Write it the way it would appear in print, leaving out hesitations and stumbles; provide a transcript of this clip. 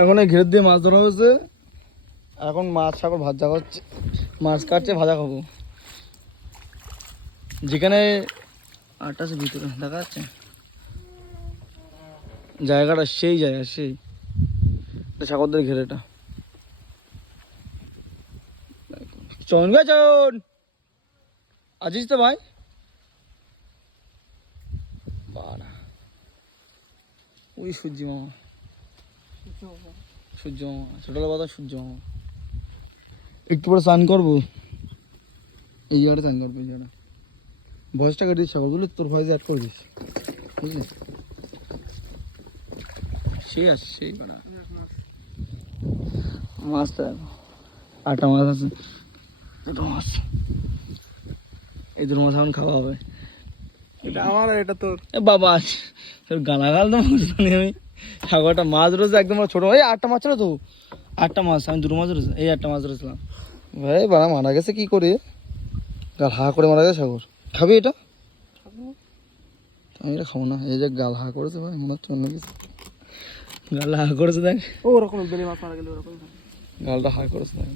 এখন এই ঘের দিয়ে মাছ ধরা হয়েছে, এখন মাছ সাগর ভাজা হচ্ছে, মাছ কাটছে ভাজা খাবো। যেখানে আটটা আছে ভিতরে দেখা যাচ্ছে জায়গাটা, সেই জায়গা সেই সাগরদের ঘেরেটা। চন গেছন আজিস তো ভাই, বাড়া ওই সূর্য মামা, সূর্য মামা ছোটবেলা কথা, সূর্য মামা। একটু পরে স্নান করবো, এই জায়গাটা স্নান করবো, এই জায়গাটা ভয়েসটা কেটে দিচ্ছি বুঝলি, তোর ভয়েস অ্যাড করে দিস বুঝলি। সেই আছে সেই বাড়া মাছটা, আটা মাছ আছে, দুটো মাছ, এই দুটো মাছ এখন খাওয়া হবে। এটা আমার আর এটা তোর। এ বাবা তোর গালাগাল তো মাছ জানি আমি। সাগরটা মাছ রয়েছে একদম ছোটো, এই 8টা মাছ ছিল তো, 8টা মাছ, আমি 2টো মাছ রয়েছে, এই 8টা মাছ রয়েছিলাম। ভাই বাড়া মারা গেছে কি করে, গাল হা করে মারা গেছে সাগর। খাবি এটা? আমি এটা খাবো না, এই যে গাল হা করেছে ভাই, মনে হচ্ছে অন্য কিছু। গাল হা করেছে দেখ, ওরকম বেলে মাছ মারা গেলে ওরকম গালটা হা করেছে দেখ।